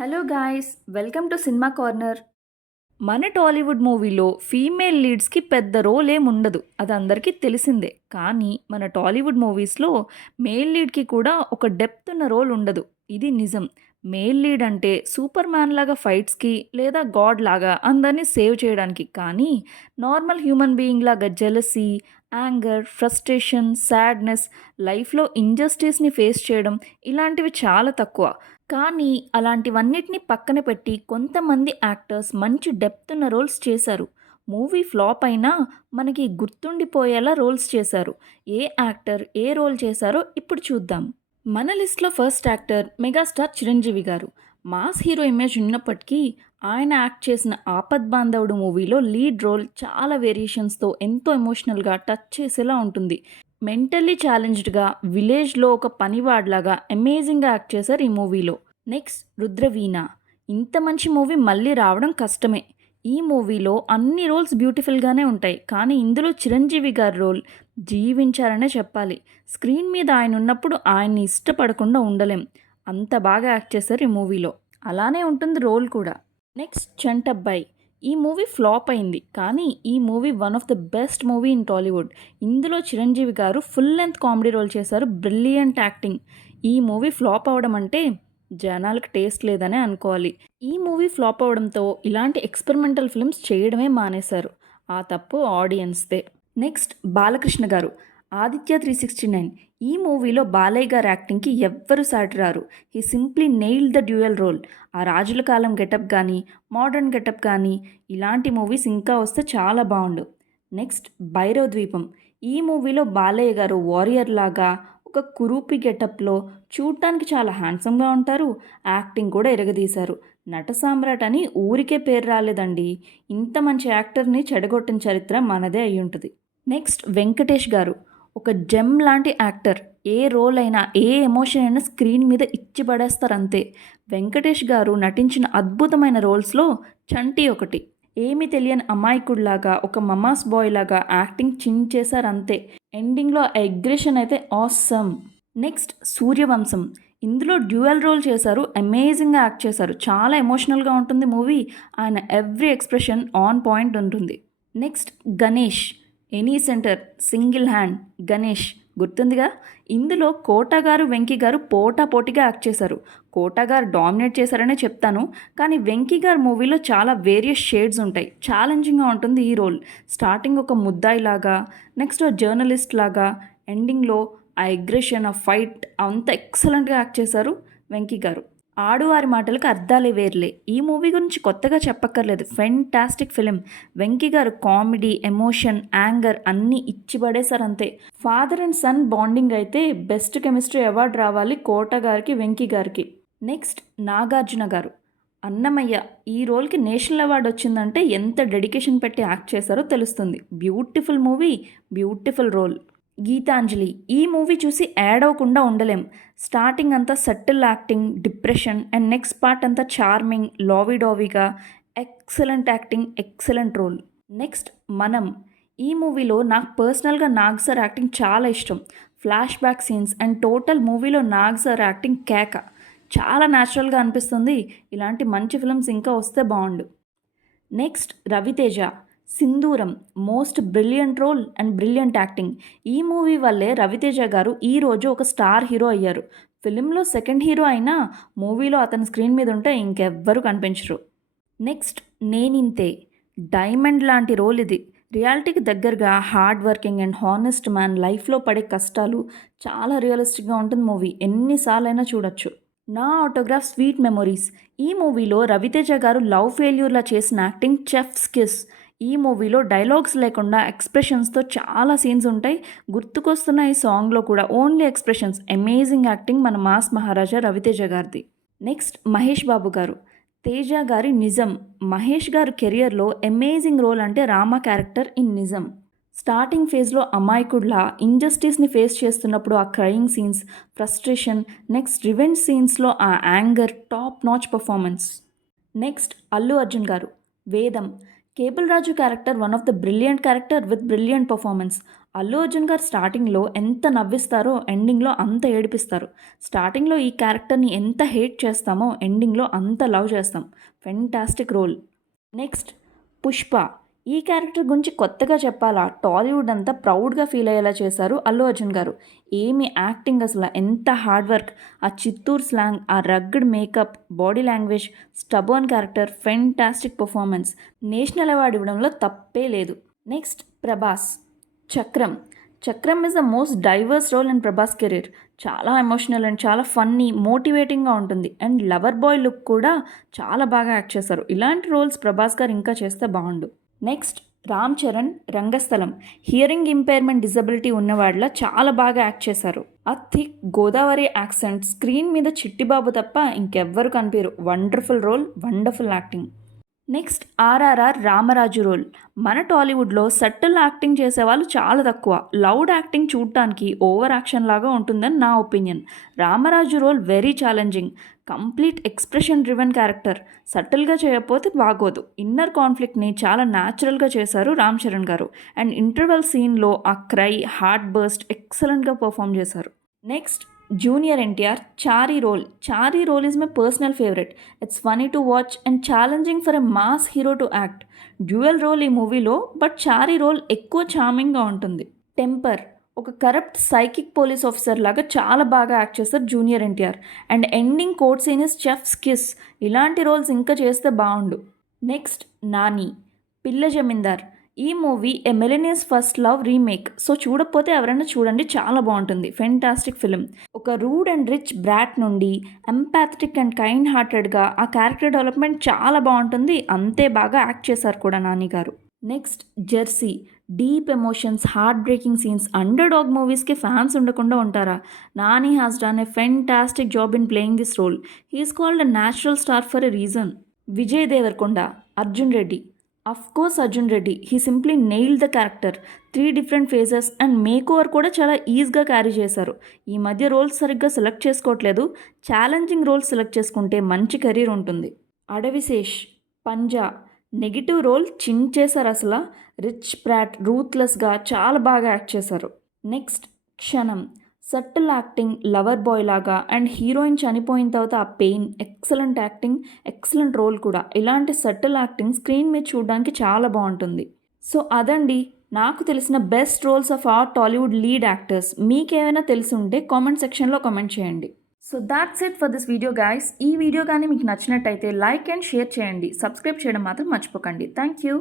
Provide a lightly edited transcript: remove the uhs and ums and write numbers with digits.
Hello guys, welcome to cinema corner. మన టాలీవుడ్ మూవీలో female లీడ్స్కి పెద్ద రోల్ ఏముండదు, అది అందరికీ తెలిసిందే. కానీ మన టాలీవుడ్ మూవీస్లో మేల్ లీడ్కి కూడా ఒక డెప్త్ ఉన్న రోల్ ఉండదు, ఇది నిజం. మేల్ లీడ్ అంటే సూపర్ మ్యాన్ లాగా ఫైట్స్కి లేదా గాడ్ లాగా అందరినీ సేవ్ చేయడానికి, కానీ నార్మల్ హ్యూమన్ బీయింగ్ లాగా జెలసీ, యాంగర్, ఫ్రస్ట్రేషన్, సాడ్నెస్, లైఫ్లో ఇంజస్టిస్ని ఫేస్ చేయడం ఇలాంటివి చాలా తక్కువ. కానీ అలాంటివన్నిటిని పక్కన పెట్టి కొంతమంది యాక్టర్స్ మంచి డెప్త్ ఉన్న రోల్స్ చేశారు. మూవీ ఫ్లాప్ అయినా మనకి గుర్తుండిపోయేలా రోల్స్ చేశారు. ఏ యాక్టర్ ఏ రోల్ చేశారో ఇప్పుడు చూద్దాం. మన లిస్ట్లో ఫస్ట్ యాక్టర్ మెగాస్టార్ చిరంజీవి గారు. మాస్ హీరో ఇమేజ్ ఉన్నప్పటికీ ఆయన యాక్ట్ చేసిన ఆపద్ బాంధవుడు మూవీలో లీడ్ రోల్ చాలా వేరియేషన్స్తో ఎంతో ఎమోషనల్గా టచ్ చేసేలా ఉంటుంది. మెంటల్లీ ఛాలెంజ్డ్గా విలేజ్లో ఒక పనివాడ్లాగా అమేజింగ్గా యాక్ట్ చేశారు ఈ మూవీలో. నెక్స్ట్ రుద్రవీణ. ఇంత మంచి మూవీ మళ్ళీ రావడం కష్టమే. ఈ మూవీలో అన్ని రోల్స్ బ్యూటిఫుల్గానే ఉంటాయి, కానీ ఇందులో చిరంజీవి గారి రోల్ జీవించారనే చెప్పాలి. స్క్రీన్ మీద ఆయన ఉన్నప్పుడు ఆయన్ని ఇష్టపడకుండా ఉండలేం, అంత బాగా యాక్ట్ చేశారు ఈ మూవీలో. అలానే ఉంటుంది రోల్ కూడా. నెక్స్ట్ చంటబ్బాయి. ఈ మూవీ ఫ్లాప్ అయింది, కానీ ఈ movie one of the best movie in Tollywood. ఇందులో చిరంజీవి గారు ఫుల్ లెంత్ కామెడీ రోల్ చేశారు, బ్రిలియంట్ యాక్టింగ్. ఈ మూవీ ఫ్లాప్ అవడం అంటే జనాలకు టేస్ట్ లేదనే అనుకోవాలి. ఈ మూవీ ఫ్లాప్ అవడంతో ఇలాంటి ఎక్స్పెరిమెంటల్ ఫిల్మ్స్ చేయడమే మానేశారు. ఆ తప్పు ఆడియన్స్దే. నెక్స్ట్ బాలకృష్ణ గారు. ఆదిత్య 369. ఈ మూవీలో బాలయ్య గారి యాక్టింగ్కి ఎవ్వరు సాటి రారు. He simply nail the dual role. ఆ రాజుల కాలం గెటప్ కానీ మోడర్న్ గెటప్ కానీ ఇలాంటి మూవీస్ ఇంకా వస్తే చాలా బాగుండు. నెక్స్ట్ భైరవ్ ద్వీపం. ఈ మూవీలో బాలయ్య గారు వారియర్ లాగా ఒక కురూపి గెటప్లో చూడటానికి చాలా హ్యాండ్సమ్గా ఉంటారు. యాక్టింగ్ కూడా ఎరగదీశారు. నట సామ్రాట్ అని ఊరికే పేరు రాలేదండి, ఇంత మంచి యాక్టర్ని చెడగొట్టిన చరిత్ర మనదే అయి ఉంటుంది. నెక్స్ట్ వెంకటేష్ గారు. ఒక జెమ్ లాంటి యాక్టర్. ఏ రోల్ అయినా ఏ ఎమోషన్ అయినా స్క్రీన్ మీద ఇచ్చి పడేస్తారు అంతే. వెంకటేష్ గారు నటించిన అద్భుతమైన రోల్స్లో చంటి ఒకటి. ఏమీ తెలియని అమాయకుడిలాగా ఒక మమాస్ బాయ్ లాగా యాక్టింగ్ చించేశారు అంతే. ఎండింగ్లో అగ్రెషన్ అయితే ఆసమ్. నెక్స్ట్ సూర్యవంశం. ఇందులో డ్యూయల్ రోల్ చేశారు, అమేజింగ్గా యాక్ట్ చేశారు, చాలా ఎమోషనల్గా ఉంటుంది మూవీ. ఆయన ఎవ్రీ ఎక్స్ప్రెషన్ ఆన్ పాయింట్ ఉంటుంది. Next Ganesh. Any centre single hand Ganesh గుర్తుందిగా. ఇందులో కోట గారు వెంకీ గారు పోటాపోటీగా యాక్ట్ చేశారు. కోట గారు డామినేట్ చేశారనే చెప్తాను, కానీ వెంకీ గారు మూవీలో చాలా వేరియస్ షేడ్స్ ఉంటాయి, ఛాలెంజింగ్గా ఉంటుంది ఈ రోల్. స్టార్టింగ్ ఒక ముద్దాయి లాగా, నెక్స్ట్ జర్నలిస్ట్ లాగా, ఎండింగ్లో ఆ అగ్రెషన్, ఆ ఫైట్ అంత ఎక్సలెంట్గా యాక్ట్ చేశారు వెంకీ గారు. ఆడువారి మాటలకు అర్థాలే వేర్లే. ఈ మూవీ గురించి కొత్తగా చెప్పక్కర్లేదు, ఫెంటాస్టిక్ ఫిలిం. వెంకీ గారు కామెడీ, ఎమోషన్, యాంగర్ అన్నీ ఇచ్చిపడేశారు అంతే. ఫాదర్ అండ్ సన్ బాండింగ్ అయితే బెస్ట్ కెమిస్ట్రీ అవార్డు రావాలి కోట గారికి, వెంకీ గారికి. నెక్స్ట్ నాగార్జున గారు. అన్నమయ్య. ఈ రోల్కి నేషనల్ అవార్డు వచ్చిందంటే ఎంత డెడికేషన్ పెట్టి యాక్ట్ చేశారో తెలుస్తుంది. Beautiful movie, beautiful role. Geethanjali. ఈ మూవీ చూసి యాడ్ అవ్వకుండా ఉండలేం. స్టార్టింగ్ అంతా subtle acting, depression, and next part అంతా చార్మింగ్, లావీడావీగా, excellent acting, excellent role. Next మనం. ఈ మూవీలో నాకు పర్సనల్గా నాగ్ సార్ యాక్టింగ్ చాలా ఇష్టం. Flash back scenes and total మూవీలో నాగ్ సార్ యాక్టింగ్ కేక, చాలా న్యాచురల్గా అనిపిస్తుంది. ఇలాంటి మంచి ఫిల్మ్స్ ఇంకా వస్తే బాగుండు. Next Raviteja. Sindhooram. Most brilliant role and brilliant acting. ఈ మూవీ వల్లే రవితేజ గారు ఈరోజు ఒక స్టార్ హీరో అయ్యారు. ఫిలింలో సెకండ్ హీరో అయినా మూవీలో అతని స్క్రీన్ మీద ఉంటే ఇంకెవ్వరూ కనిపించరు. నెక్స్ట్ నేనింతే. డైమండ్ లాంటి రోల్ ఇది. రియాలిటీకి దగ్గరగా hard working and honest man లైఫ్లో పడే కష్టాలు చాలా రియలిస్టిక్గా ఉంటుంది మూవీ, ఎన్నిసార్లైనా చూడొచ్చు. నా ఆటోగ్రాఫ్ స్వీట్ మెమొరీస్. ఈ మూవీలో రవితేజ గారు లవ్ ఫెయిల్యూర్లా చేసిన యాక్టింగ్ చెఫ్స్ కిస్. ఈ మూవీలో డైలాగ్స్ లేకుండా ఎక్స్ప్రెషన్స్తో చాలా సీన్స్ ఉంటాయి. గుర్తుకొస్తున్న ఈ సాంగ్లో కూడా ఓన్లీ ఎక్స్ప్రెషన్స్. అమేజింగ్ యాక్టింగ్ మన మాస్ మహారాజా రవితేజ గారిది. నెక్స్ట్ మహేష్ బాబు గారు. తేజ గారి నిజం. మహేష్ గారు కెరియర్లో అమేజింగ్ రోల్ అంటే Rama character in Nijam. Starting ఫేజ్లో అమాయకుడ్లా ఇంజస్టిస్ని ఫేస్ చేస్తున్నప్పుడు ఆ crying scenes, frustration, next revenge సీన్స్లో ఆ anger, top notch performance. Next Allu Arjun గారు. Vedam. Cable Raju character one of the brilliant character with brilliant performance. Allu Arjun గారు స్టార్టింగ్లో ఎంత నవ్విస్తారో ఎండింగ్లో అంత ఏడిపిస్తారు. స్టార్టింగ్లో ఈ క్యారెక్టర్ని ఎంత హేట్ చేస్తామో ఎండింగ్లో అంత లవ్ చేస్తాం. Fantastic role. నెక్స్ట్ పుష్ప. ఈ క్యారెక్టర్ గురించి కొత్తగా చెప్పాలా, టాలీవుడ్ అంతా ప్రౌడ్గా ఫీల్ అయ్యేలా చేశారు అల్లు అర్జున్ గారు. ఏమి యాక్టింగ్ అసలు, ఎంత హార్డ్ వర్క్, ఆ చిత్తూరు స్లాంగ్, ఆ rugged makeup, body language, stubborn character, fantastic performance. National award ఇవ్వడంలో తప్పే లేదు. Next Prabhas. Chakram. Chakram is the most diverse role in Prabhas career. చాలా ఎమోషనల్ అండ్ చాలా ఫన్నీ, మోటివేటింగ్గా ఉంటుంది. అండ్ లవర్ బాయ్ లుక్ కూడా చాలా బాగా యాక్ట్ చేశారు. ఇలాంటి రోల్స్ ప్రభాస్ గారు ఇంకా చేస్తే బాగుండు. నెక్స్ట్ రామ్ చరణ్. రంగస్థలం. హియరింగ్ ఇంపైర్మెంట్ డిజబిలిటీ ఉన్నవాళ్ళ చాలా బాగా యాక్ట్ చేశారు. ఆ థిక్ గోదావరి యాక్సెంట్, స్క్రీన్ మీద చిట్టిబాబు తప్ప ఇంకెవ్వరు కనిపించరు. Wonderful role, wonderful acting. Next RRR Ramaraju role. మన టాలీవుడ్లో సటిల్ యాక్టింగ్ చేసేవాళ్ళు చాలా తక్కువ. లౌడ్ యాక్టింగ్ చూడటానికి ఓవర్ యాక్షన్ లాగా ఉంటుందని నా opinion. Ramaraju role very challenging. Complete expression driven character. సటిల్గా చేయకపోతే బాగోదు. ఇన్నర్ కాన్ఫ్లిక్ట్ని చాలా న్యాచురల్గా చేశారు రామ్ చరణ్ గారు. అండ్ ఇంటర్వెల్ సీన్లో ఆ క్రై, హార్ట్ బర్స్ట్ ఎక్సలెంట్గా పర్ఫామ్ చేశారు. Next junior NTR. Chari role. Chari role is my personal favourite. It's funny to watch and challenging for a mass hero to act. Dual role ఈ మూవీలో, బట్ చారీ రోల్ ఎక్కువ చార్మింగ్గా ఉంటుంది. Temper. ఒక corrupt psychic police officer లాగా చాలా బాగా act చేస్తారు junior NTR. And ending court scene is chef's kiss. ఇలాంటి రోల్స్ ఇంకా చేస్తే బాగుండు. నెక్స్ట్ నాని. పిల్ల జమీందార్. ఈ movie a millionaire's first love remake. So చూడకపోతే ఎవరైనా చూడండి, చాలా బాగుంటుంది. Fantastic film. ఒక రూడ్ అండ్ రిచ్ బ్రాట్ నుండి ఎంపాథటిక్ అండ్ కైండ్ హార్టెడ్గా ఆ క్యారెక్టర్ డెవలప్మెంట్ చాలా బాగుంటుంది. అంతే బాగా యాక్ట్ చేశారు కూడా Nani garu. Next Jersey. Deep emotions, heartbreaking scenes. Underdog మూవీస్కి ఫ్యాన్స్ ఉండకుండా ఉంటారా? Nani has done a fantastic job in playing this role. He's called a natural star for a reason. Vijay Devarakonda. Arjun Reddy. Of course Arjun Reddy. He simply nailed the character. 3 different phases and makeover కూడా చాలా ఈజీగా carry చేశారు. ఈ మధ్య roles సరిగ్గా select చేసుకోవట్లేదు. Challenging roles select చేసుకుంటే మంచి కెరీర్ ఉంటుంది. అడవిశేష్. పంజా. నెగిటివ్ రోల్ చించేశారు అసలు. రిచ్ ప్రాట్ రూత్లెస్గా చాలా బాగా యాక్ట్ చేశారు. Next Kshanam. Subtle acting, lover boy లాగా, అండ్ హీరోయిన్ చనిపోయిన తర్వాత ఆ pain, excellent acting, excellent role కూడా. ఇలాంటి సటిల్ యాక్టింగ్ స్క్రీన్ మీద చూడడానికి చాలా బాగుంటుంది. సో అదండి నాకు తెలిసిన best roles of our Tollywood lead actors. మీకేమైనా తెలిసి ఉంటే కామెంట్ సెక్షన్లో కామెంట్ చేయండి. So that's it for this video guys. ఈ వీడియో కానీ మీకు నచ్చినట్టయితే లైక్ అండ్ షేర్ చేయండి. సబ్స్క్రైబ్ చేయడం మాత్రం మర్చిపోకండి. Thank you.